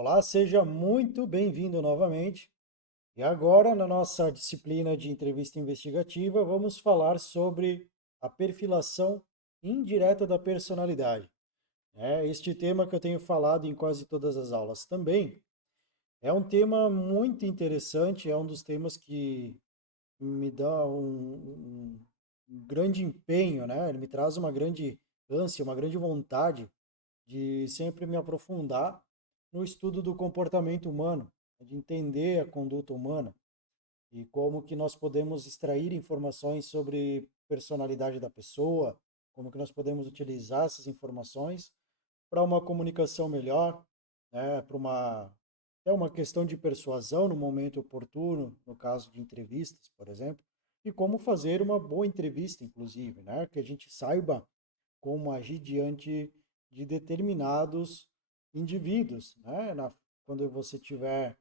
Olá, seja muito bem-vindo novamente. E agora, na nossa disciplina de entrevista investigativa, vamos falar sobre a perfilação indireta da personalidade. Este tema que eu tenho falado em quase todas as aulas também é um tema muito interessante, é um dos temas que me dá um grande empenho, né? Ele me traz uma grande ânsia, uma grande vontade de sempre me aprofundar no estudo do comportamento humano, de entender a conduta humana e como que nós podemos extrair informações sobre personalidade da pessoa, como que nós podemos utilizar essas informações para uma comunicação melhor, né, para uma questão de persuasão no momento oportuno, no caso de entrevistas, por exemplo, e como fazer uma boa entrevista, inclusive, né, que a gente saiba como agir diante de determinados indivíduos, né? Quando você tiver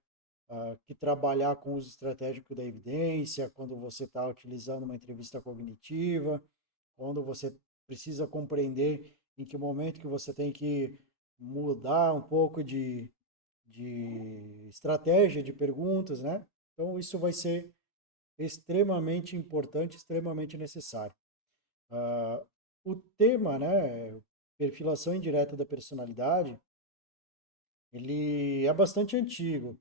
que trabalhar com o uso estratégico da evidência, quando você está utilizando uma entrevista cognitiva, quando você precisa compreender em que momento que você tem que mudar um pouco de estratégia de perguntas, né? Então, isso vai ser extremamente importante, extremamente necessário. Ah, o tema, né, perfilação indireta da personalidade, ele é bastante antigo.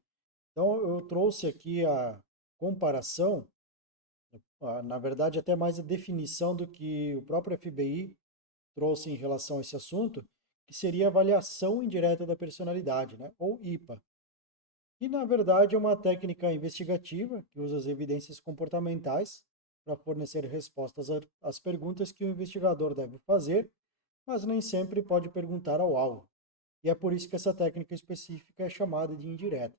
Então, eu trouxe aqui a comparação, na verdade, até mais a definição do que o próprio FBI trouxe em relação a esse assunto, que seria a avaliação indireta da personalidade, né, ou IPA. E, na verdade, é uma técnica investigativa que usa as evidências comportamentais para fornecer respostas às perguntas que o investigador deve fazer, mas nem sempre pode perguntar ao alvo. E é por isso que essa técnica específica é chamada de indireta.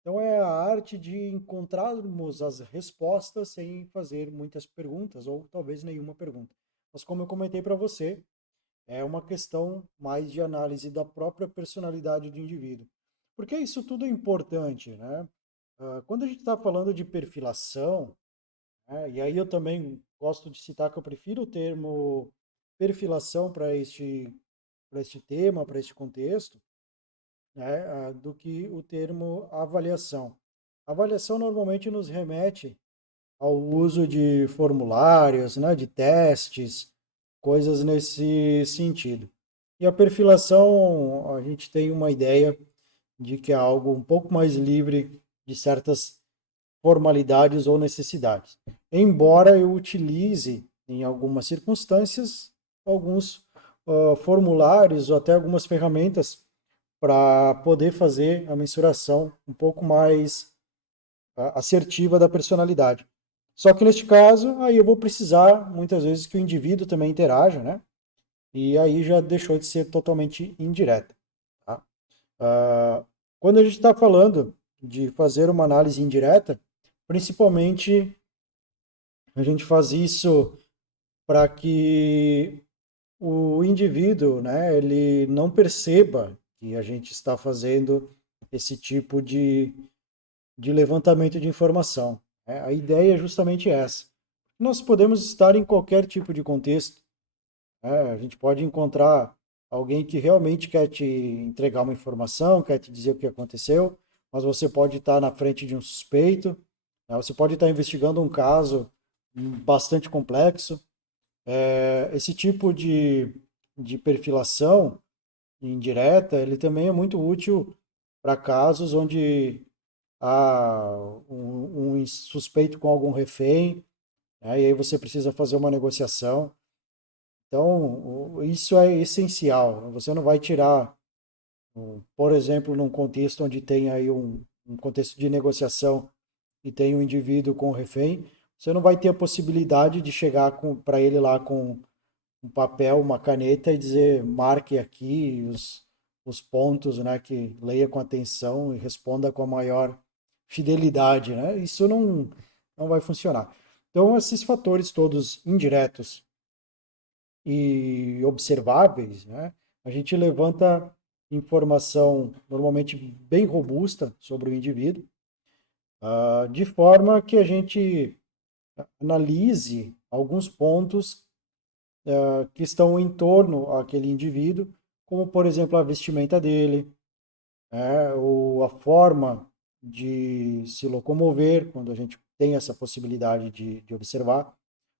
Então, é a arte de encontrarmos as respostas sem fazer muitas perguntas, ou talvez nenhuma pergunta. Mas, como eu comentei para você, é uma questão mais de análise da própria personalidade do indivíduo. Porque isso tudo é importante, né? Quando a gente está falando de perfilação, né, e aí eu também gosto de citar que eu prefiro o termo perfilação para este tema, para este contexto, né, do que o termo avaliação. A avaliação normalmente nos remete ao uso de formulários, né, de testes, coisas nesse sentido. E a perfilação, a gente tem uma ideia de que é algo um pouco mais livre de certas formalidades ou necessidades. Embora eu utilize, em algumas circunstâncias, alguns formulários ou até algumas ferramentas para poder fazer a mensuração um pouco mais assertiva da personalidade. Só que neste caso, aí eu vou precisar muitas vezes que o indivíduo também interaja, né? E aí já deixou de ser totalmente indireta. Tá? Quando a gente está falando de fazer uma análise indireta, principalmente a gente faz isso para que o indivíduo, né, ele não perceba que a gente está fazendo esse tipo de levantamento de informação. Né? A ideia é justamente essa. Nós podemos estar em qualquer tipo de contexto. Né? A gente pode encontrar alguém que realmente quer te entregar uma informação, quer te dizer o que aconteceu, mas você pode estar na frente de um suspeito, né? Você pode estar investigando um caso bastante complexo. Esse tipo de perfilação indireta, ele também é muito útil para casos onde há um suspeito com algum refém, né, e aí você precisa fazer uma negociação. Então, isso é essencial. Você não vai tirar, por exemplo, num contexto onde tem aí um contexto de negociação e tem um indivíduo com o refém, você não vai ter a possibilidade de chegar para ele lá com um papel, uma caneta e dizer marque aqui os pontos, né, que leia com atenção e responda com a maior fidelidade, né? Isso não vai funcionar. Então, esses fatores todos indiretos e observáveis, né, a gente levanta informação normalmente bem robusta sobre o indivíduo, de forma que a gente analise alguns pontos que estão em torno àquele indivíduo, como, por exemplo, a vestimenta dele, ou a forma de se locomover, quando a gente tem essa possibilidade de observar,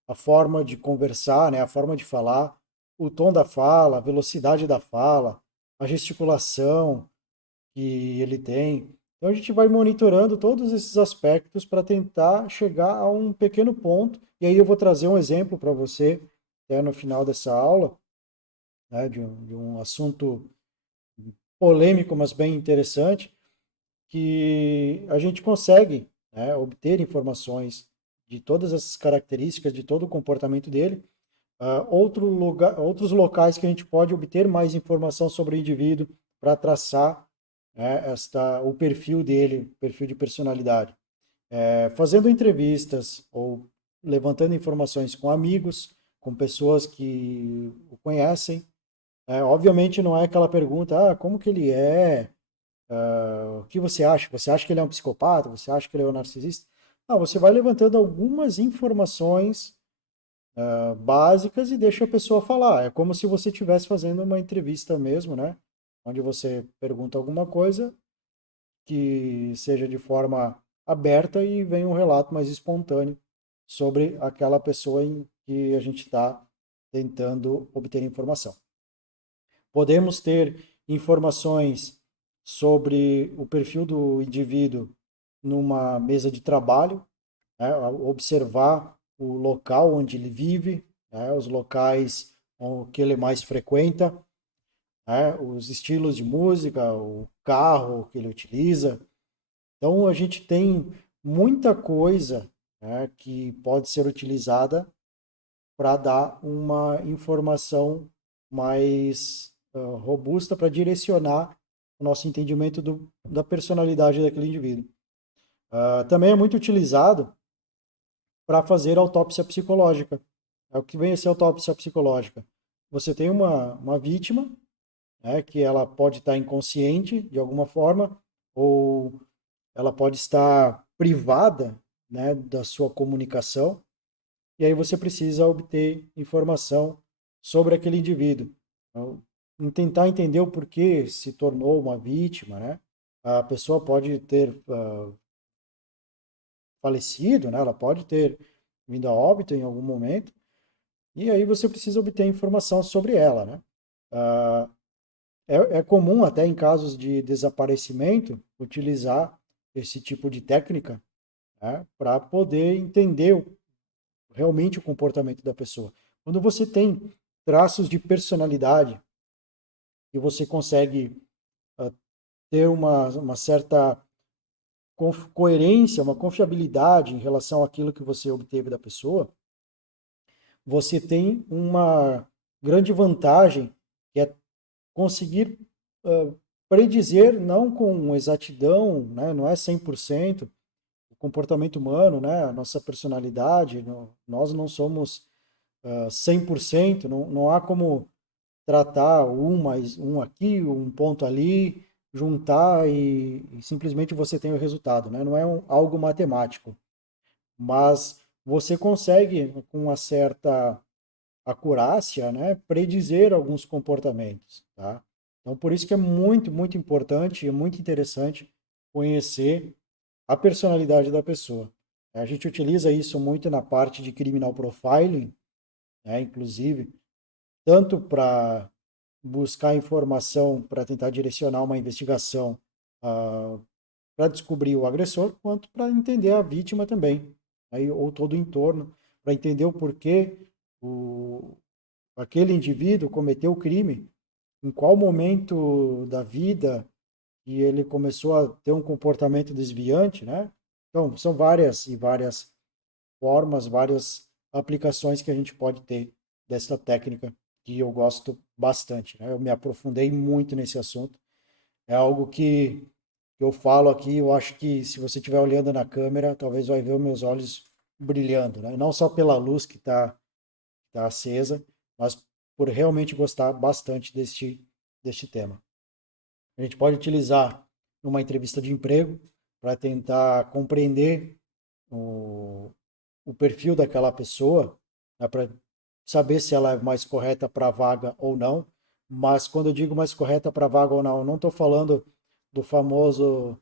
a forma de conversar, né, a forma de falar, o tom da fala, a velocidade da fala, a gesticulação que ele tem. Então a gente vai monitorando todos esses aspectos para tentar chegar a um pequeno ponto. E aí eu vou trazer um exemplo para você, no final dessa aula, né, de um assunto polêmico, mas bem interessante, que a gente consegue, né, obter informações de todas essas características, de todo o comportamento dele. Outros locais que a gente pode obter mais informação sobre o indivíduo para traçar, né, o perfil dele, perfil de personalidade. Fazendo entrevistas ou levantando informações com amigos, com pessoas que o conhecem. Obviamente não é aquela pergunta, como que ele é, o que você acha? Você acha que ele é um psicopata? Você acha que ele é um narcisista? Não, você vai levantando algumas informações básicas e deixa a pessoa falar. É como se você estivesse fazendo uma entrevista mesmo, né? Onde você pergunta alguma coisa que seja de forma aberta e vem um relato mais espontâneo sobre aquela pessoa em que a gente está tentando obter informação. Podemos ter informações sobre o perfil do indivíduo numa mesa de trabalho, né, observar o local onde ele vive, né, os locais que ele mais frequenta, né, os estilos de música, o carro que ele utiliza. Então, a gente tem muita coisa, né, que pode ser utilizada para dar uma informação mais robusta para direcionar o nosso entendimento da personalidade daquele indivíduo. Também é muito utilizado para fazer autópsia psicológica. É o que vem a ser autópsia psicológica. Você tem uma vítima, né, que ela pode estar inconsciente de alguma forma, ou ela pode estar privada, né, da sua comunicação, e aí você precisa obter informação sobre aquele indivíduo. Então, tentar entender o porquê se tornou uma vítima, né? A pessoa pode ter falecido, né? Ela pode ter vindo a óbito em algum momento, e aí você precisa obter informação sobre ela, né? Ah, é comum até em casos de desaparecimento utilizar esse tipo de técnica, né, para poder entender realmente o comportamento da pessoa. Quando você tem traços de personalidade e você consegue ter uma certa coerência, uma confiabilidade em relação àquilo que você obteve da pessoa, você tem uma grande vantagem, que é conseguir predizer, não com exatidão, né, não é 100%, o comportamento humano, né, a nossa personalidade, nós não somos 100%, não há como tratar um mais um aqui, um ponto ali, juntar e simplesmente você tem o resultado, né? Não é algo matemático, mas você consegue, com uma certa acurácia, né, predizer alguns comportamentos, tá? Então, por isso que é muito, muito importante e muito interessante conhecer a personalidade da pessoa. A gente utiliza isso muito na parte de criminal profiling, né, inclusive, tanto para buscar informação para tentar direcionar uma investigação para descobrir o agressor, quanto para entender a vítima também, aí, ou todo o entorno, para entender o porquê aquele indivíduo cometeu o crime, em qual momento da vida que ele começou a ter um comportamento desviante, né? Então, são várias e várias formas, várias aplicações que a gente pode ter dessa técnica que eu gosto bastante, né? Eu me aprofundei muito nesse assunto. É algo que eu falo aqui, eu acho que se você estiver olhando na câmera, talvez vai ver os meus olhos brilhando, né? Não só pela luz que tá acesa, mas por realmente gostar bastante deste tema. A gente pode utilizar numa entrevista de emprego para tentar compreender o, o perfil daquela pessoa, né, para saber se ela é mais correta para a vaga ou não. Mas quando eu digo mais correta para a vaga ou não, eu não estou falando do famoso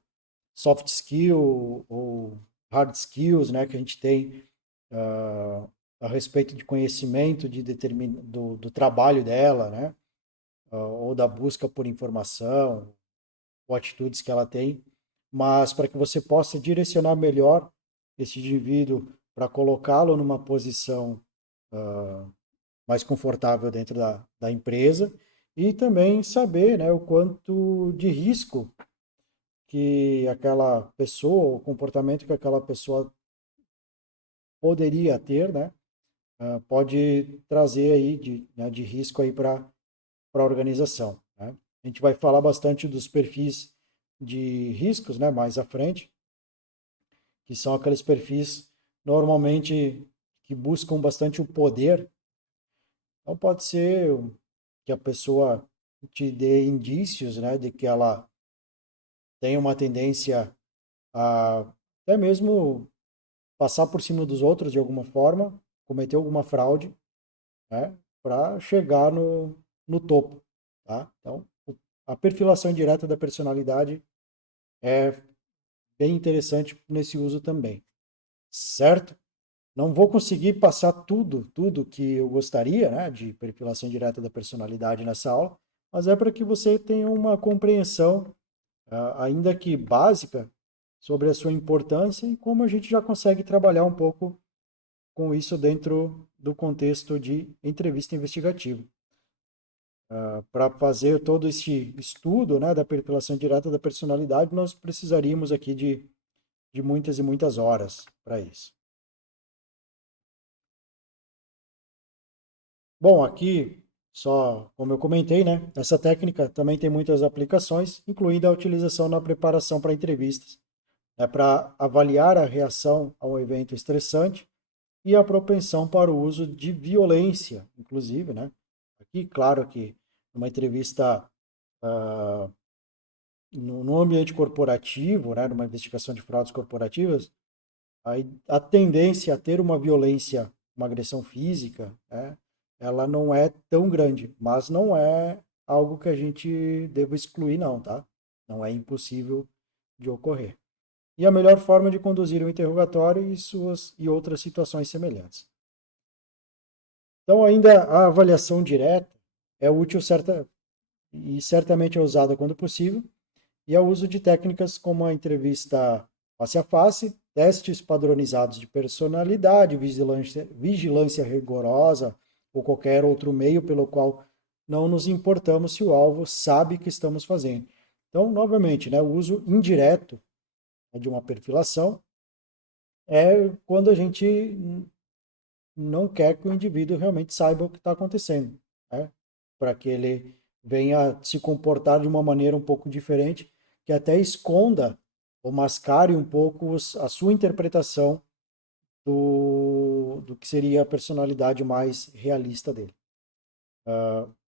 soft skill ou hard skills, né, que a gente tem uh, a respeito de conhecimento do trabalho dela, né, ou da busca por informação, ou atitudes que ela tem, mas para que você possa direcionar melhor esse indivíduo para colocá-lo numa posição mais confortável dentro da empresa e também saber, né, o quanto de risco que aquela pessoa, o comportamento que aquela pessoa poderia ter, né, pode trazer aí de risco aí para a organização, né? A gente vai falar bastante dos perfis de riscos, né, mais à frente, que são aqueles perfis normalmente que buscam bastante o poder. Então pode ser que a pessoa te dê indícios, né, de que ela tem uma tendência a até mesmo passar por cima dos outros de alguma forma, cometer alguma fraude, né, para chegar no topo, tá? Então, a perfilação indireta da personalidade é bem interessante nesse uso também, certo? Não vou conseguir passar tudo que eu gostaria, né, de perfilação direta da personalidade nessa aula, mas é para que você tenha uma compreensão, ainda que básica, sobre a sua importância e como a gente já consegue trabalhar um pouco com isso dentro do contexto de entrevista investigativa. Para fazer todo esse estudo, né, da perfilação direta da personalidade, nós precisaríamos aqui de muitas e muitas horas para isso. Bom, aqui, só como eu comentei, né, essa técnica também tem muitas aplicações, incluindo a utilização na preparação para entrevistas. É para avaliar a reação a um evento estressante e a propensão para o uso de violência, inclusive, né? Aqui, claro que numa entrevista no ambiente corporativo, né, numa investigação de fraudes corporativas, a tendência a ter uma violência, uma agressão física, né, ela não é tão grande, mas não é algo que a gente deva excluir, não, tá? Não é impossível de ocorrer. E a melhor forma de conduzir o interrogatório e suas e outras situações semelhantes. Então, ainda a avaliação direta é útil e certamente é usada quando possível, e ao uso de técnicas como a entrevista face a face, testes padronizados de personalidade, vigilância rigorosa ou qualquer outro meio pelo qual não nos importamos se o alvo sabe que estamos fazendo. Então, novamente, né, o uso indireto de uma perfilação é quando a gente não quer que o indivíduo realmente saiba o que está acontecendo, né? Para que ele venha se comportar de uma maneira um pouco diferente, que até esconda ou mascare um pouco a sua interpretação do que seria a personalidade mais realista dele.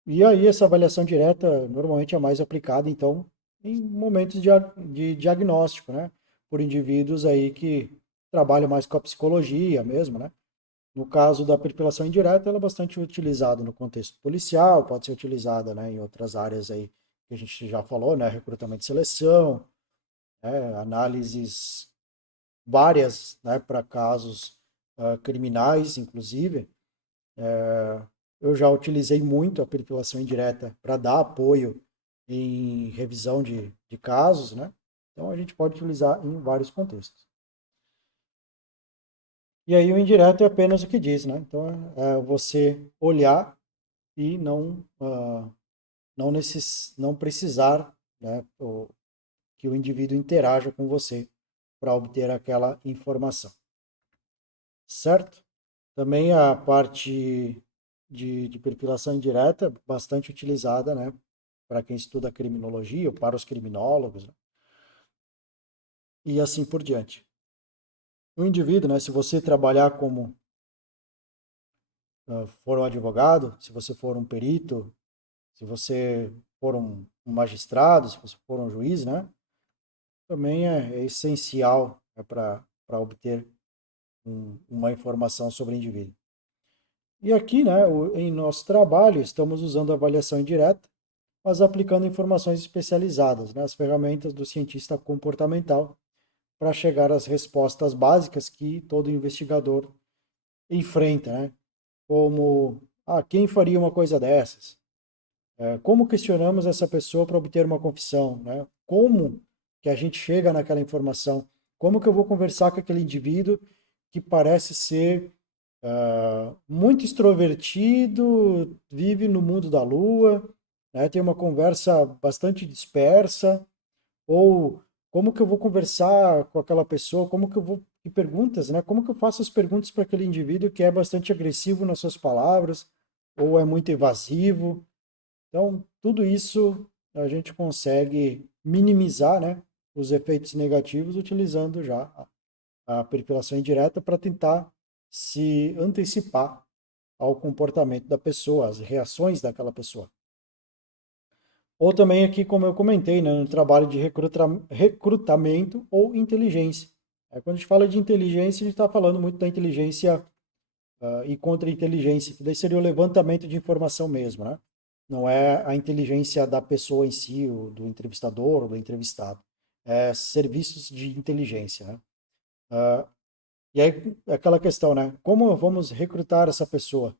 E aí essa avaliação direta normalmente é mais aplicada, então, em momentos de diagnóstico, né? Por indivíduos aí que trabalham mais com a psicologia mesmo, né? No caso da perfilação indireta, ela é bastante utilizada no contexto policial, pode ser utilizada, né, em outras áreas aí que a gente já falou, né, recrutamento e seleção, né, análises várias, né, para casos criminais, inclusive. Eu já utilizei muito a perfilação indireta para dar apoio em revisão de casos, né? Então a gente pode utilizar em vários contextos. E aí o indireto é apenas o que diz, né? Então é você olhar e não precisar, né, que o indivíduo interaja com você para obter aquela informação, certo? Também a parte de perfilação indireta, bastante utilizada, né, para quem estuda criminologia ou para os criminólogos, né, e assim por diante. O indivíduo, né, se você trabalhar como for um advogado, se você for um perito, se você for um magistrado, se você for um juiz, né, também é essencial, né, para obter uma informação sobre o indivíduo. E aqui, né, em nosso trabalho, estamos usando a avaliação indireta, mas aplicando informações especializadas, né, as ferramentas do cientista comportamental para chegar às respostas básicas que todo investigador enfrenta, né? Como, quem faria uma coisa dessas? Como questionamos essa pessoa para obter uma confissão, né? Como que a gente chega naquela informação? Como que eu vou conversar com aquele indivíduo que parece ser muito extrovertido, vive no mundo da lua, né? Tem uma conversa bastante dispersa, ou como que eu vou conversar com aquela pessoa, como que eu vou, que perguntas, né? Como que eu faço as perguntas para aquele indivíduo que é bastante agressivo nas suas palavras, ou é muito evasivo. Então, tudo isso a gente consegue minimizar, né, os efeitos negativos utilizando já a perfilação indireta para tentar se antecipar ao comportamento da pessoa, às reações daquela pessoa. Ou também aqui, como eu comentei, né, no trabalho de recrutamento ou inteligência. Quando a gente fala de inteligência, a gente está falando muito da inteligência e contra-inteligência, que daí seria o levantamento de informação mesmo, né? Não é a inteligência da pessoa em si, ou do entrevistador ou do entrevistado. É serviços de inteligência, né? E aí, aquela questão, né? Como vamos recrutar essa pessoa?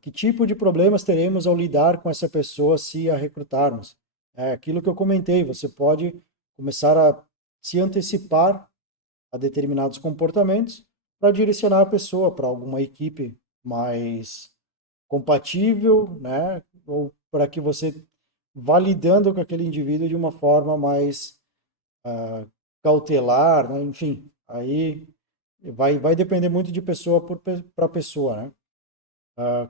Que tipo de problemas teremos ao lidar com essa pessoa se a recrutarmos? É aquilo que eu comentei, você pode começar a se antecipar a determinados comportamentos para direcionar a pessoa para alguma equipe mais compatível, né? Ou para que você vá lidando com aquele indivíduo de uma forma mais cautelar, né? Enfim, aí vai depender muito de pessoa para pessoa, né?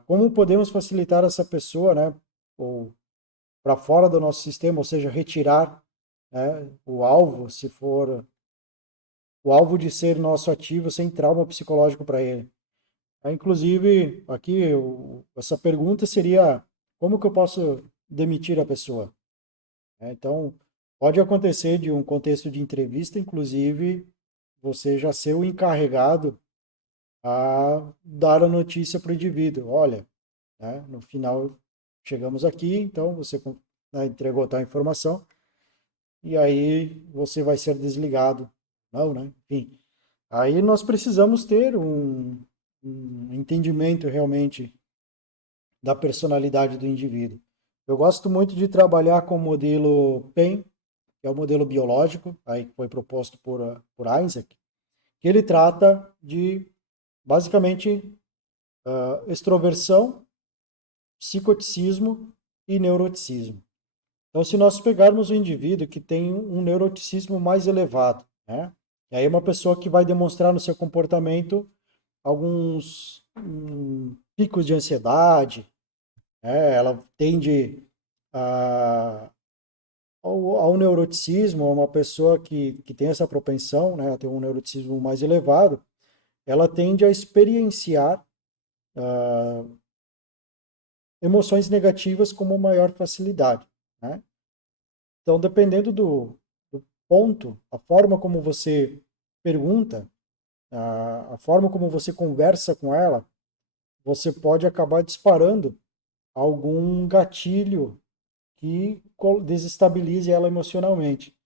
Como podemos facilitar essa pessoa, né? Ou para fora do nosso sistema, ou seja, retirar, né, o alvo, se for o alvo de ser nosso ativo sem trauma psicológico para ele. Inclusive, aqui, essa pergunta seria: como que eu posso demitir a pessoa? Então, pode acontecer de um contexto de entrevista, inclusive, você já ser o encarregado a dar a notícia para o indivíduo. Olha, né, no final chegamos aqui, então você, né, entregou tal informação, e aí você vai ser desligado. Não, né? Enfim, aí nós precisamos ter um entendimento realmente da personalidade do indivíduo. Eu gosto muito de trabalhar com o modelo PEN, que é o modelo biológico, aí que foi proposto por Isaac, que ele trata de, basicamente, extroversão, psicoticismo e neuroticismo. Então, se nós pegarmos um indivíduo que tem um neuroticismo mais elevado, né? E aí uma pessoa que vai demonstrar no seu comportamento alguns picos de ansiedade, né? Ela tende a, ao neuroticismo, uma pessoa que tem essa propensão, né, a ter um neuroticismo mais elevado, ela tende a experienciar emoções negativas com uma maior facilidade, né? Então, dependendo do ponto, a forma como você pergunta, a forma como você conversa com ela, você pode acabar disparando algum gatilho que desestabilize ela emocionalmente.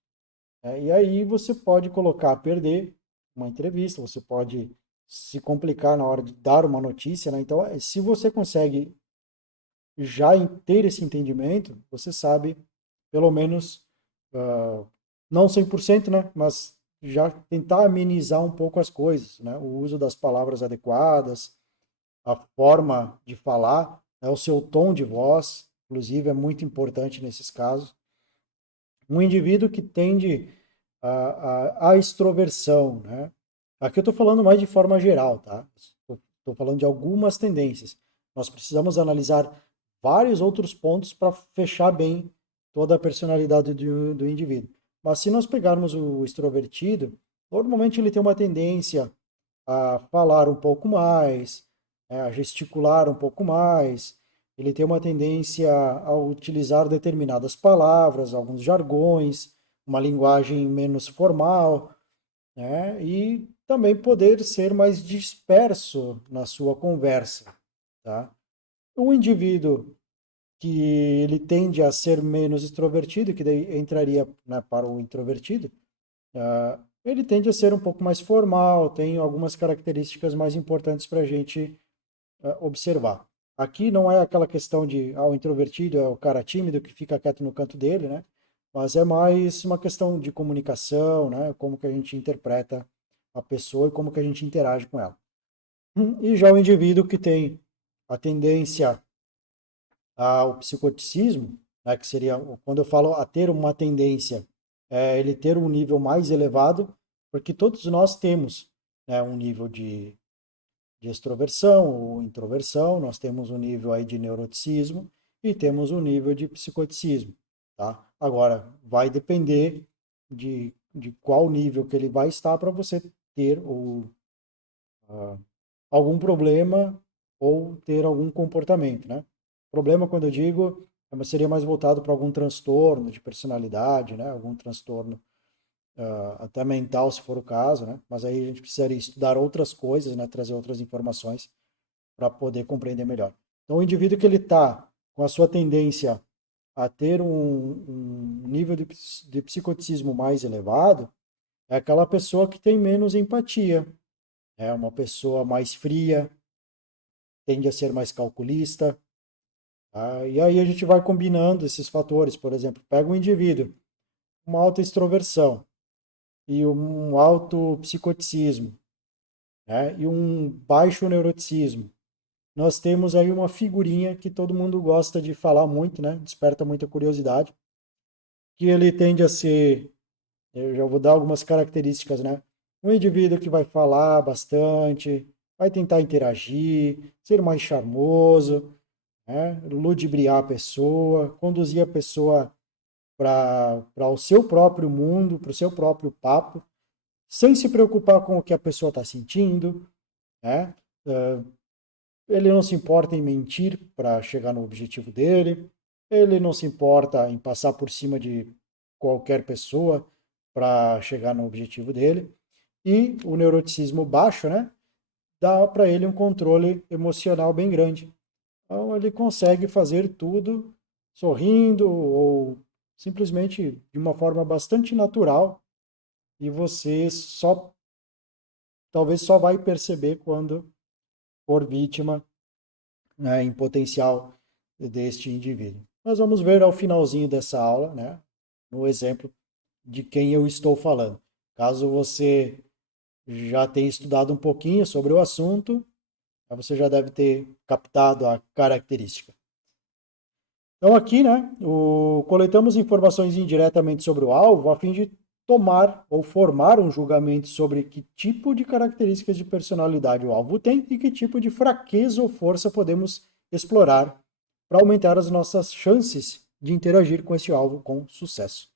E aí você pode colocar a perder uma entrevista, você pode se complicar na hora de dar uma notícia, né? Então, se você consegue já ter esse entendimento, você sabe, pelo menos, não 100%, né? Mas já tentar amenizar um pouco as coisas, né? O uso das palavras adequadas, a forma de falar, né? O seu tom de voz, inclusive, é muito importante nesses casos. Um indivíduo que tende à extroversão, né? Aqui eu estou falando mais de forma geral, tá? Estou falando de algumas tendências. Nós precisamos analisar vários outros pontos para fechar bem toda a personalidade do indivíduo. Mas se nós pegarmos o extrovertido, normalmente ele tem uma tendência a falar um pouco mais, né, a gesticular um pouco mais, ele tem uma tendência a utilizar determinadas palavras, alguns jargões, uma linguagem menos formal, né? E também poder ser mais disperso na sua conversa, tá? O indivíduo que ele tende a ser menos extrovertido, que daí entraria, né, para o introvertido. Ele tende a ser um pouco mais formal, tem algumas características mais importantes para a gente observar. Aqui não é aquela questão de o introvertido é o cara tímido que fica quieto no canto dele, né? Mas é mais uma questão de comunicação, né? Como que a gente interpreta a pessoa e como que a gente interage com ela. E já o indivíduo que tem a tendência ao psicoticismo, né? Que seria, quando eu falo a ter uma tendência, é ele ter um nível mais elevado, porque todos nós temos, né, um nível de extroversão ou introversão, nós temos um nível aí de neuroticismo e temos um nível de psicoticismo, tá? Agora, vai depender de qual nível que ele vai estar para você ter algum problema ou ter algum comportamento, né? Problema, quando eu digo, seria mais voltado para algum transtorno de personalidade, né? Algum transtorno até mental, se for o caso, né? Mas aí a gente precisaria estudar outras coisas, né? Trazer outras informações para poder compreender melhor. Então, o indivíduo que ele está com a sua tendência a ter um nível de psicoticismo mais elevado, é aquela pessoa que tem menos empatia, é uma pessoa mais fria, tende a ser mais calculista, tá? E aí a gente vai combinando esses fatores, por exemplo, pega um indivíduo, uma alta extroversão e um alto psicoticismo, né? E um baixo neuroticismo. Nós temos aí uma figurinha que todo mundo gosta de falar muito, né? Desperta muita curiosidade, que ele tende a ser, eu já vou dar algumas características, né? Um indivíduo que vai falar bastante, vai tentar interagir, ser mais charmoso, né? Ludibriar a pessoa, conduzir a pessoa para o seu próprio mundo, para o seu próprio papo, sem se preocupar com o que a pessoa está sentindo, né? Ele não se importa em mentir para chegar no objetivo dele, ele não se importa em passar por cima de qualquer pessoa para chegar no objetivo dele. E o neuroticismo baixo, né, dá para ele um controle emocional bem grande. Então ele consegue fazer tudo sorrindo ou simplesmente de uma forma bastante natural e você só talvez só vai perceber quando for vítima, né, em potencial deste indivíduo. Nós vamos ver ao finalzinho dessa aula, né, no exemplo de quem eu estou falando. Caso você já tenha estudado um pouquinho sobre o assunto, você já deve ter captado a característica. Então aqui, né, coletamos informações indiretamente sobre o alvo a fim de tomar ou formar um julgamento sobre que tipo de características de personalidade o alvo tem e que tipo de fraqueza ou força podemos explorar para aumentar as nossas chances de interagir com esse alvo com sucesso.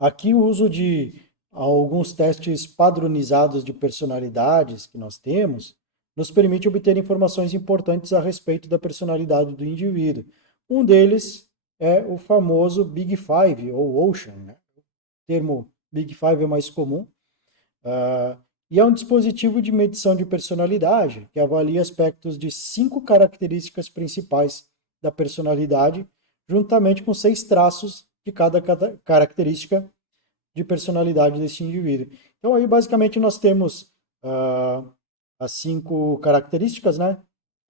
Aqui o uso de alguns testes padronizados de personalidades que nós temos nos permite obter informações importantes a respeito da personalidade do indivíduo. Um deles é o famoso Big Five, ou Ocean, né? O termo Big Five é mais comum, e é um dispositivo de medição de personalidade que avalia aspectos de 5 características principais da personalidade, juntamente com 6 traços de cada característica de personalidade desse indivíduo. Então aí basicamente nós temos as 5 características, né?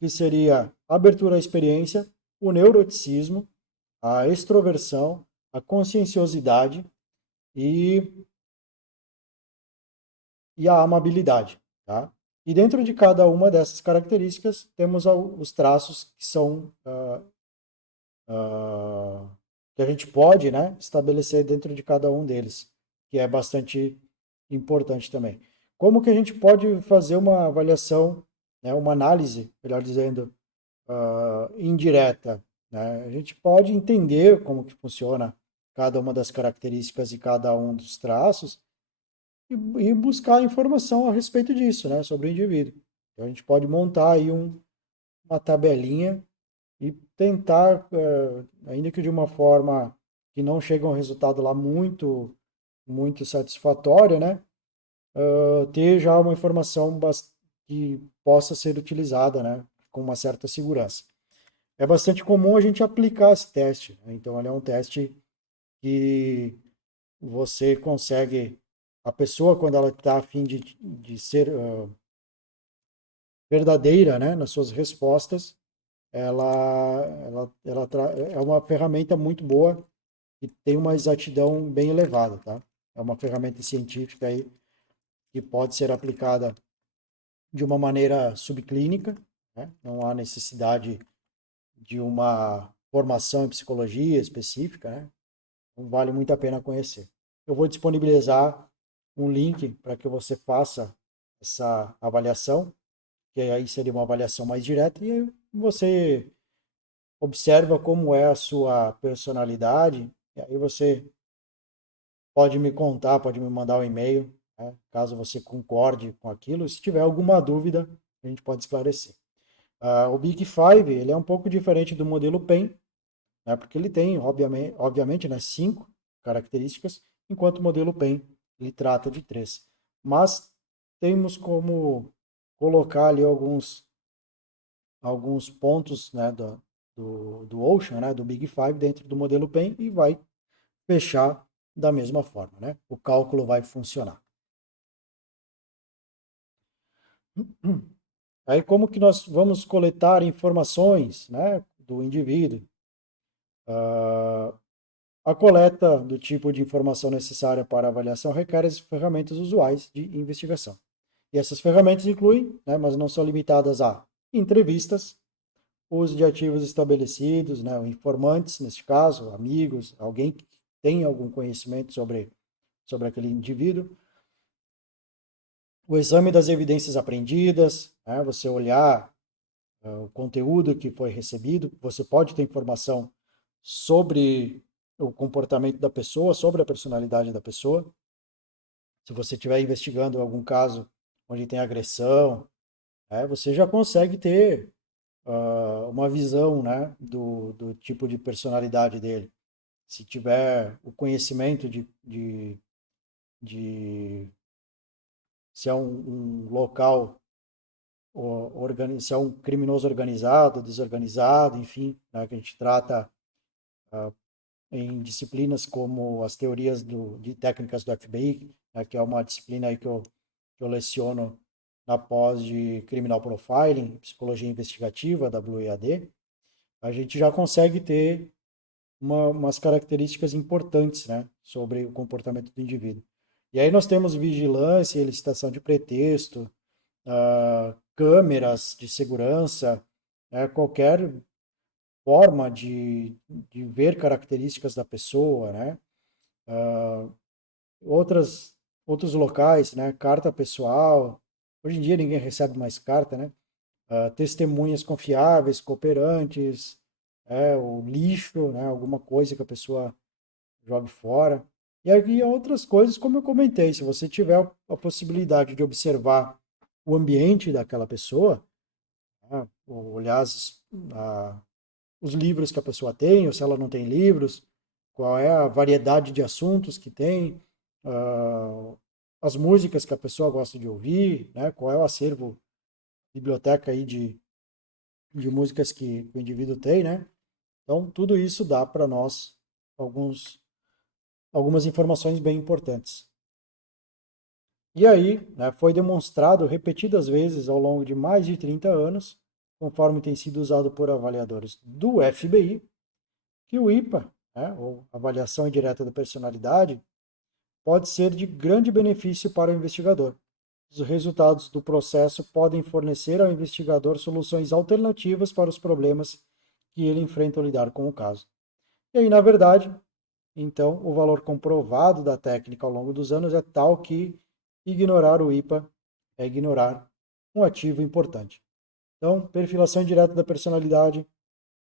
Que seria a abertura à experiência, o neuroticismo, a extroversão, a conscienciosidade e, e a amabilidade, tá? E dentro de cada uma dessas características temos os traços que são que a gente pode, né, estabelecer dentro de cada um deles, que é bastante importante também. Como que a gente pode fazer uma avaliação, né, uma análise, melhor dizendo, indireta, né? A gente pode entender como que funciona cada uma das características e cada um dos traços e buscar informação a respeito disso, né, sobre o indivíduo. Então, a gente pode montar aí uma tabelinha e tentar, ainda que de uma forma que não chegue a um resultado lá muito satisfatória, né? Ter já uma informação que possa ser utilizada, né? Com uma certa segurança. é bastante comum a gente aplicar esse teste, né? Então, ele é um teste que você consegue, a pessoa, quando ela está a fim de ser verdadeira, né, nas suas respostas, é uma ferramenta muito boa e tem uma exatidão bem elevada, tá? É uma ferramenta científica aí que pode ser aplicada de uma maneira subclínica, né? Não há necessidade de uma formação em psicologia específica, né? Então, vale muito a pena conhecer. Eu vou disponibilizar um link para que você faça essa avaliação, que aí seria uma avaliação mais direta, e aí você observa como é a sua personalidade, e aí você pode me contar, pode me mandar um e-mail, né, caso você concorde com aquilo. Se tiver alguma dúvida, a gente pode esclarecer. O Big Five, ele é um pouco diferente do modelo PEN, né, porque ele tem, obviamente, né, 5 características, enquanto o modelo PEN ele trata de 3. Mas temos como colocar ali alguns pontos, né, do Ocean, né, do Big Five dentro do modelo PEN e vai fechar da mesma forma, né? O cálculo vai funcionar. Aí como que nós vamos coletar informações, né, do indivíduo? A coleta do tipo de informação necessária para a avaliação requer as ferramentas usuais de investigação. E essas ferramentas incluem, né, mas não são limitadas a entrevistas, uso de ativos estabelecidos, né, informantes, neste caso, amigos, alguém que tem algum conhecimento sobre aquele indivíduo, o exame das evidências aprendidas, né, você olhar o conteúdo que foi recebido, você pode ter informação sobre o comportamento da pessoa, sobre a personalidade da pessoa. Se você estiver investigando algum caso onde tem agressão, você já consegue ter uma visão, né, do tipo de personalidade dele. Se tiver o conhecimento de se é um local, se é um criminoso organizado, desorganizado, enfim, né, que a gente trata em disciplinas como as teorias de técnicas do FBI, né, que é uma disciplina aí que eu leciono na pós de Criminal Profiling, Psicologia Investigativa, WEAD, a gente já consegue ter umas características importantes, né, sobre o comportamento do indivíduo. E aí nós temos vigilância, elicitação de pretexto, câmeras de segurança, qualquer forma de ver características da pessoa, né? Outras, outros locais, né? Carta pessoal. Hoje em dia ninguém recebe mais carta, né? Testemunhas confiáveis, cooperantes, o lixo, né? Alguma coisa que a pessoa jogue fora. E aí outras coisas, como eu comentei, se você tiver a possibilidade de observar o ambiente daquela pessoa, né? Olhar os livros que a pessoa tem, ou se ela não tem livros, qual é a variedade de assuntos que tem, as músicas que a pessoa gosta de ouvir, né? Qual é o acervo, biblioteca aí de músicas que o indivíduo tem, né? Então, tudo isso dá para nós algumas informações bem importantes. E aí, né, foi demonstrado repetidas vezes ao longo de mais de 30 anos, conforme tem sido usado por avaliadores do FBI, que o IPA, né, ou Avaliação Indireta da Personalidade, pode ser de grande benefício para o investigador. Os resultados do processo podem fornecer ao investigador soluções alternativas para os problemas que ele enfrenta ao lidar com o caso. E aí, na verdade, então, o valor comprovado da técnica ao longo dos anos é tal que ignorar o IPA é ignorar um ativo importante. Então, perfilação indireta da personalidade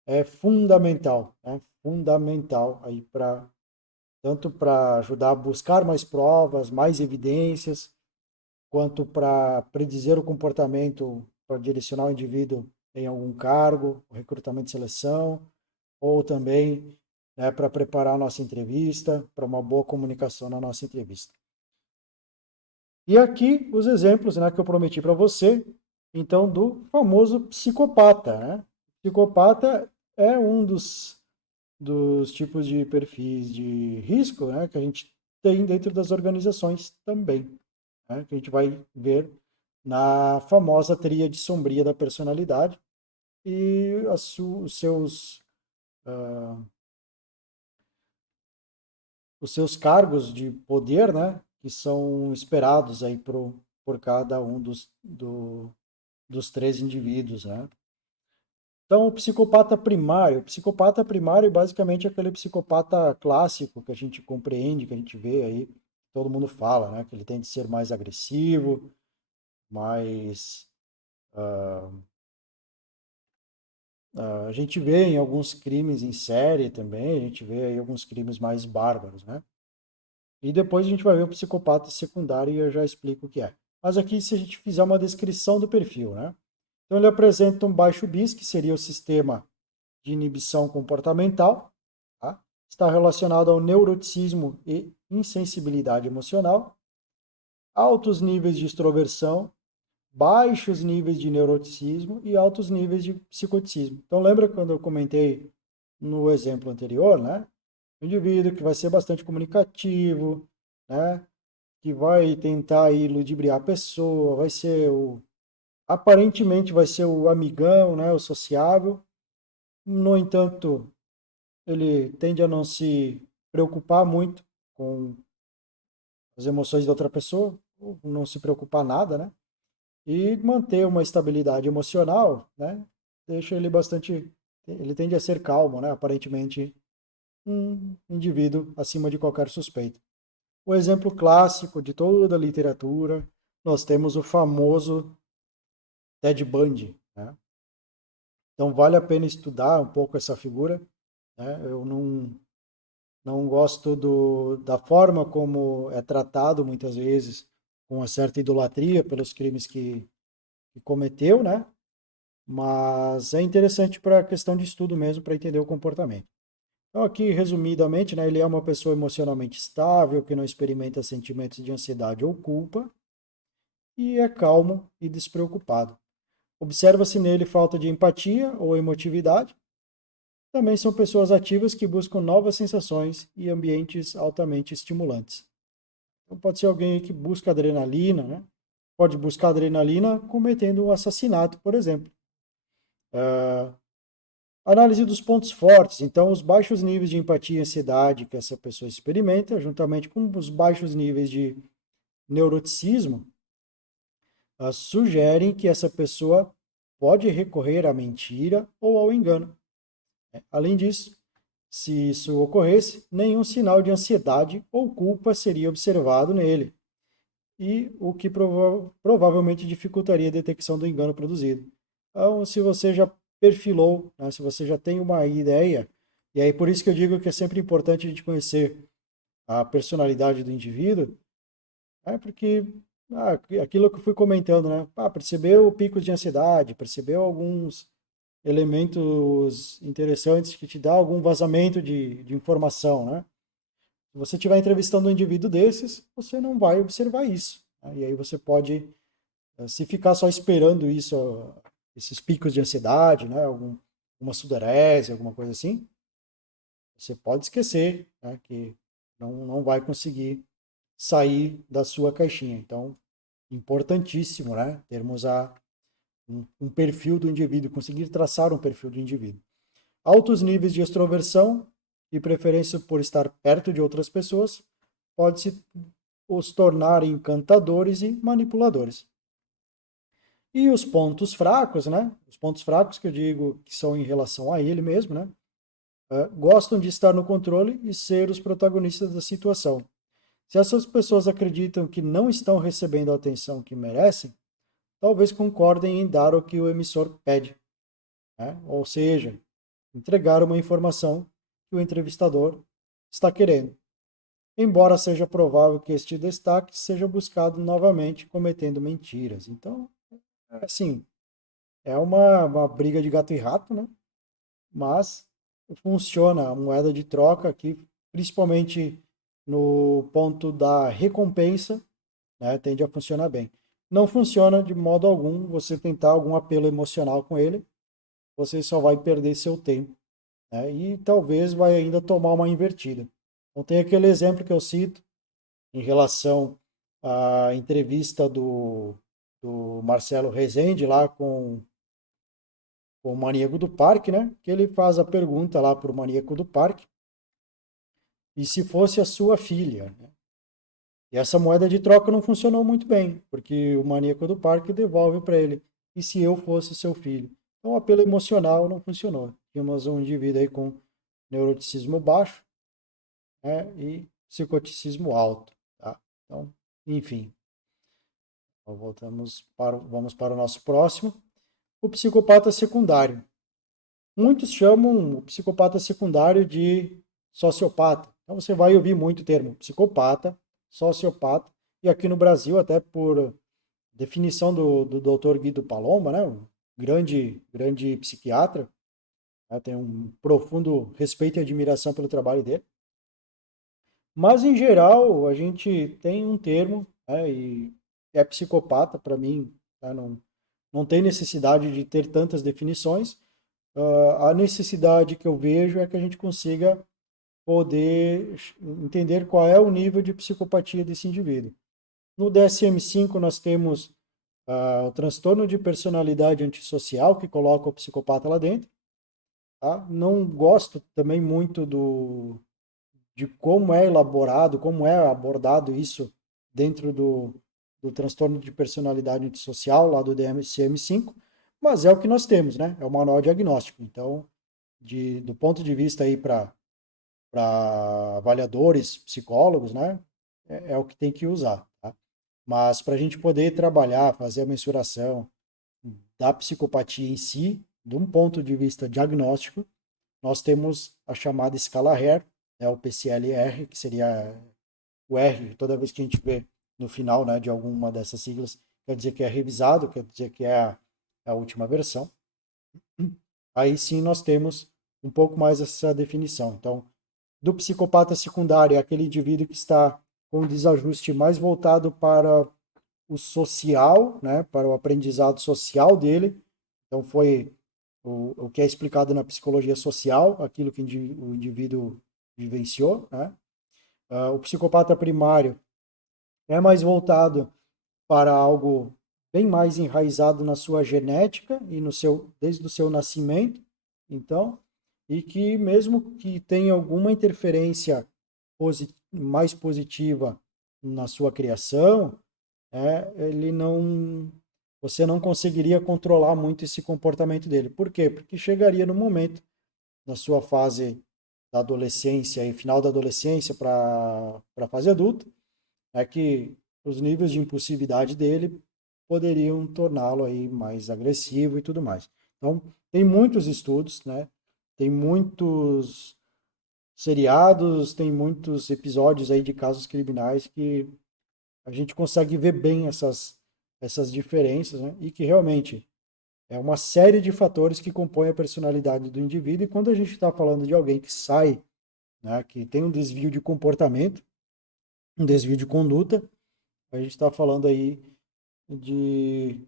é fundamental, né? Fundamental aí para tanto para ajudar a buscar mais provas, mais evidências, quanto para predizer o comportamento, para direcionar o indivíduo em algum cargo, recrutamento e seleção, ou também, né, para preparar a nossa entrevista, para uma boa comunicação na nossa entrevista. E aqui os exemplos, né, que eu prometi para você, então, do famoso psicopata, né? Psicopata é um dos tipos de perfis de risco, né, que a gente tem dentro das organizações também, né, que a gente vai ver na famosa tríade sombria da personalidade e ah, os seus cargos de poder, né, que são esperados aí por cada um dos três indivíduos, né. Então, o psicopata primário basicamente é aquele psicopata clássico que a gente compreende, que a gente vê aí, todo mundo fala, né? Que ele tende a ser mais agressivo, mais. A gente vê em alguns crimes em série também, a gente vê aí alguns crimes mais bárbaros, né? E depois a gente vai ver o psicopata secundário e eu já explico o que é. Mas aqui, se a gente fizer uma descrição do perfil, né? Então, ele apresenta um baixo BIS, que seria o sistema de inibição comportamental, tá? Está relacionado ao neuroticismo e insensibilidade emocional, altos níveis de extroversão, baixos níveis de neuroticismo e altos níveis de psicoticismo. Então, lembra quando eu comentei no exemplo anterior, né? O indivíduo que vai ser bastante comunicativo, né? Que vai tentar aí ludibriar a pessoa, vai ser aparentemente vai ser o amigão, né? O sociável. No entanto, ele tende a não se preocupar muito com as emoções da outra pessoa, ou não se preocupar nada, né? E manter uma estabilidade emocional, né? Deixa ele bastante, ele tende a ser calmo, né? Aparentemente um indivíduo acima de qualquer suspeita. O exemplo clássico de toda a literatura, nós temos o famoso Ted Bundy, né? Então vale a pena estudar um pouco essa figura, né? Eu não gosto da forma como é tratado muitas vezes, com uma certa idolatria pelos crimes que cometeu, né? Mas é interessante para a questão de estudo mesmo, para entender o comportamento. Então, aqui, resumidamente, né, ele é uma pessoa emocionalmente estável, que não experimenta sentimentos de ansiedade ou culpa, e é calmo e despreocupado. Observa-se nele falta de empatia ou emotividade. Também são pessoas ativas que buscam novas sensações e ambientes altamente estimulantes. Então, pode ser alguém que busca adrenalina, né? Pode buscar adrenalina cometendo um assassinato, por exemplo. Análise dos pontos fortes. Então, os baixos níveis de empatia e ansiedade que essa pessoa experimenta, juntamente com os baixos níveis de neuroticismo, sugerem que essa pessoa pode recorrer à mentira ou ao engano. Além disso, se isso ocorresse, nenhum sinal de ansiedade ou culpa seria observado nele, e o que provavelmente dificultaria a detecção do engano produzido. Então, se você já perfilou, né, se você já tem uma ideia, e aí por isso que eu digo que é sempre importante a gente conhecer a personalidade do indivíduo, né, porque aquilo que eu fui comentando, né, percebeu picos de ansiedade, percebeu alguns elementos interessantes que te dá algum vazamento de informação, né? Se você estiver entrevistando um indivíduo desses, você não vai observar isso, né? E aí você pode, se ficar só esperando isso, esses picos de ansiedade, né? Uma sudorese, alguma coisa assim, você pode esquecer, né? Que não vai conseguir sair da sua caixinha. Então, importantíssimo, né? Termos um perfil do indivíduo, conseguir traçar um perfil do indivíduo. Altos níveis de extroversão e preferência por estar perto de outras pessoas pode-se os tornar encantadores e manipuladores. E os pontos fracos, né? Os pontos fracos que eu digo que são em relação a ele mesmo, né? Gostam de estar no controle e ser os protagonistas da situação. Se essas pessoas acreditam que não estão recebendo a atenção que merecem, talvez concordem em dar o que o emissor pede, né? Ou seja, entregar uma informação que o entrevistador está querendo, embora seja provável que este destaque seja buscado novamente cometendo mentiras. Então, assim, é uma briga de gato e rato, né? Mas funciona a moeda de troca aqui, principalmente no ponto da recompensa, né? Tende a funcionar bem. Não funciona de modo algum você tentar algum apelo emocional com ele, você só vai perder seu tempo, né? E talvez vai ainda tomar uma invertida. Então tem aquele exemplo que eu cito em relação à entrevista do Marcelo Rezende lá com o Maníaco do Parque, né? Que ele faz a pergunta lá para o Maníaco do Parque, e se fosse a sua filha, né? E essa moeda de troca não funcionou muito bem, porque o Maníaco do Parque devolve para ele, e se eu fosse seu filho? Então o apelo emocional não funcionou. Tínhamos um indivíduo aí com neuroticismo baixo, né? E psicoticismo alto, tá? Então, enfim, então vamos para o nosso próximo. O psicopata secundário. Muitos chamam o psicopata secundário de sociopata. Então você vai ouvir muito o termo psicopata, sociopata, e aqui no Brasil, até por definição do Dr. Guido Palomba, né, um grande psiquiatra, né, tem um profundo respeito e admiração pelo trabalho dele. Mas, em geral, a gente tem um termo, né, e é psicopata, para mim, tá, não tem necessidade de ter tantas definições. A necessidade que eu vejo é que a gente consiga poder entender qual é o nível de psicopatia desse indivíduo. No DSM-5 nós temos o transtorno de personalidade antissocial, que coloca o psicopata lá dentro. Tá? Não gosto também muito de como é elaborado, como é abordado isso dentro do transtorno de personalidade antissocial, lá do DSM-5, mas é o que nós temos, né? É o manual diagnóstico. Então, do ponto de vista aí para avaliadores, psicólogos, né? É o que tem que usar, tá? Mas para a gente poder trabalhar, fazer a mensuração da psicopatia em si, de um ponto de vista diagnóstico, nós temos a chamada escala Hare, né, o PCL-R, que seria o R, toda vez que a gente vê no final, né, de alguma dessas siglas, quer dizer que é revisado, quer dizer que é a última versão. Aí sim nós temos um pouco mais essa definição. Então, do psicopata secundário é aquele indivíduo que está com um desajuste mais voltado para o social, né, para o aprendizado social dele. Então, foi o que é explicado na psicologia social, aquilo que o indivíduo vivenciou. Né? O psicopata primário é mais voltado para algo bem mais enraizado na sua genética e desde o seu nascimento, então, e que mesmo que tenha alguma interferência mais positiva na sua criação, ele não, você não conseguiria controlar muito esse comportamento dele. Por quê? Porque chegaria no momento, na sua fase da adolescência e final da adolescência para a fase adulta, é que os níveis de impulsividade dele poderiam torná-lo aí mais agressivo e tudo mais. Então, tem muitos estudos, né? Tem muitos seriados, tem muitos episódios aí de casos criminais que a gente consegue ver bem essas diferenças, né? E que realmente é uma série de fatores que compõem a personalidade do indivíduo. E quando a gente está falando de alguém que sai, né, que tem um desvio de comportamento, um desvio de conduta, a gente está falando aí de,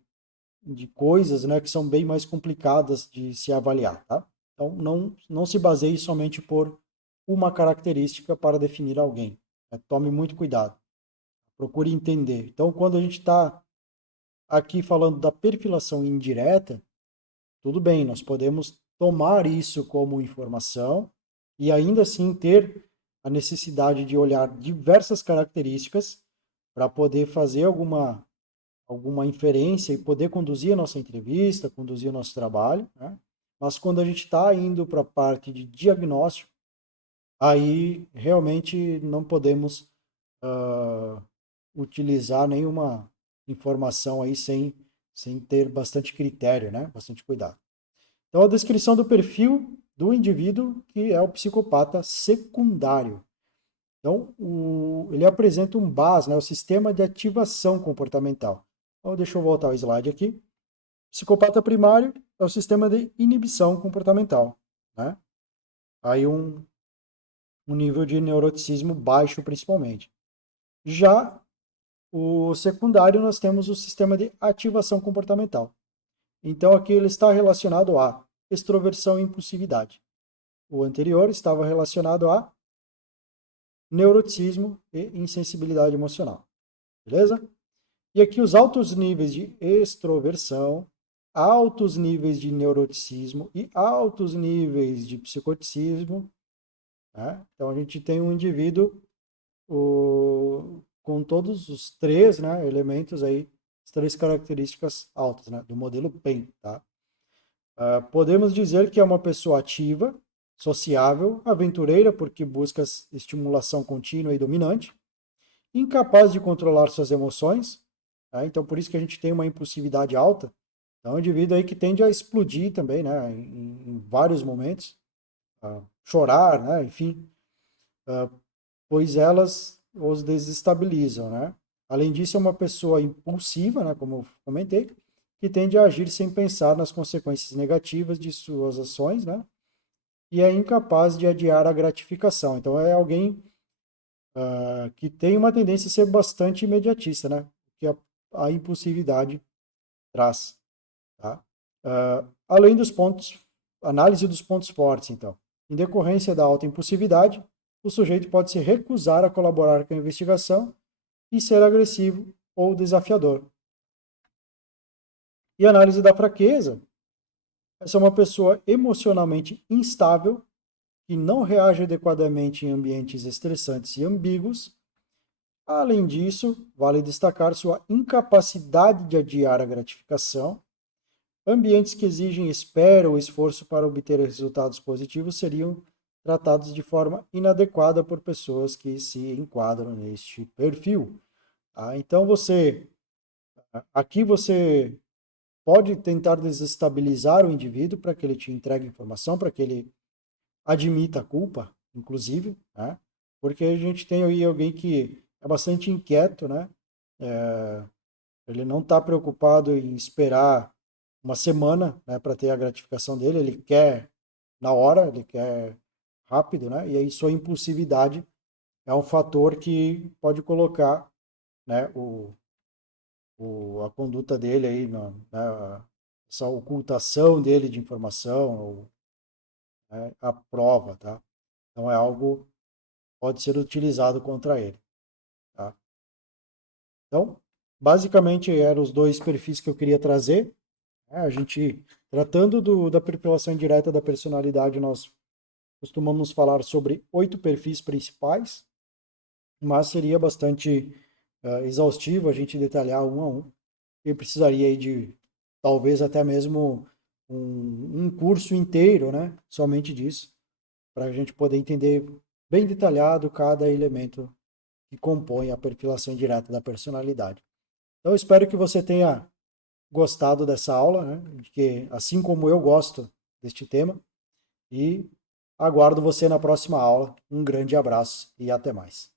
de coisas, né, que são bem mais complicadas de se avaliar, tá? Então, não se baseie somente por uma característica para definir alguém. Tome muito cuidado. Procure entender. Então, quando a gente está aqui falando da perfilação indireta, tudo bem, nós podemos tomar isso como informação e ainda assim ter a necessidade de olhar diversas características para poder fazer alguma inferência e poder conduzir a nossa entrevista, conduzir o nosso trabalho, né? Mas quando a gente está indo para a parte de diagnóstico, aí realmente não podemos uh, utilizar nenhuma informação aí sem ter bastante critério, né? Bastante cuidado. Então, a descrição do perfil do indivíduo que é o psicopata secundário. Então, ele apresenta um BAS, né, o sistema de ativação comportamental. Então, deixa eu voltar ao slide aqui. Psicopata primário é o sistema de inibição comportamental. Né? Aí um nível de neuroticismo baixo, principalmente. Já o secundário, nós temos o sistema de ativação comportamental. Então, aqui ele está relacionado a extroversão e impulsividade. O anterior estava relacionado a neuroticismo e insensibilidade emocional. Beleza? E aqui os altos níveis de extroversão, altos níveis de neuroticismo e altos níveis de psicoticismo. Né? Então a gente tem um indivíduo com todos os três, né, elementos aí, as três características altas, né, do modelo PEN. Tá? Podemos dizer que é uma pessoa ativa, sociável, aventureira, porque busca estimulação contínua e dominante, incapaz de controlar suas emoções, tá? Então por isso que a gente tem uma impulsividade alta. Então é um indivíduo aí que tende a explodir também, né, em vários momentos, chorar, né, enfim, pois elas os desestabilizam, né? Além disso, é uma pessoa impulsiva, né, como eu comentei, que tende a agir sem pensar nas consequências negativas de suas ações, né? E é incapaz de adiar a gratificação. Então é alguém que tem uma tendência a ser bastante imediatista, né? Que a impulsividade traz, tá? Além dos pontos, análise dos pontos fortes, então. Em decorrência da alta impulsividade, o sujeito pode se recusar a colaborar com a investigação e ser agressivo ou desafiador. E análise da fraqueza, essa é uma pessoa emocionalmente instável, que não reage adequadamente em ambientes estressantes e ambíguos. Além disso, vale destacar sua incapacidade de adiar a gratificação. Ambientes que exigem espera ou esforço para obter resultados positivos seriam tratados de forma inadequada por pessoas que se enquadram neste perfil. Então aqui você pode tentar desestabilizar o indivíduo para que ele te entregue informação, para que ele admita a culpa, inclusive, né? Porque a gente tem aí alguém que é bastante inquieto, né? Ele não está preocupado em esperar uma semana, né, para ter a gratificação dele, ele quer na hora, ele quer rápido, né? E aí sua impulsividade é um fator que pode colocar, né, a conduta dele aí, né, essa ocultação dele de informação, ou, né, a prova, tá? Então é algo que pode ser utilizado contra ele, tá? Então, basicamente eram os dois perfis que eu queria trazer. A gente, tratando da perfilação indireta da personalidade, nós costumamos falar sobre 8 perfis principais, mas seria bastante exaustivo a gente detalhar um a um. E precisaria aí de talvez até mesmo um curso inteiro, né? Somente disso, para a gente poder entender bem detalhado cada elemento que compõe a perfilação indireta da personalidade. Então, eu espero que você tenha gostado dessa aula, né? Que, assim como eu gosto deste tema, e aguardo você na próxima aula. Um grande abraço e até mais.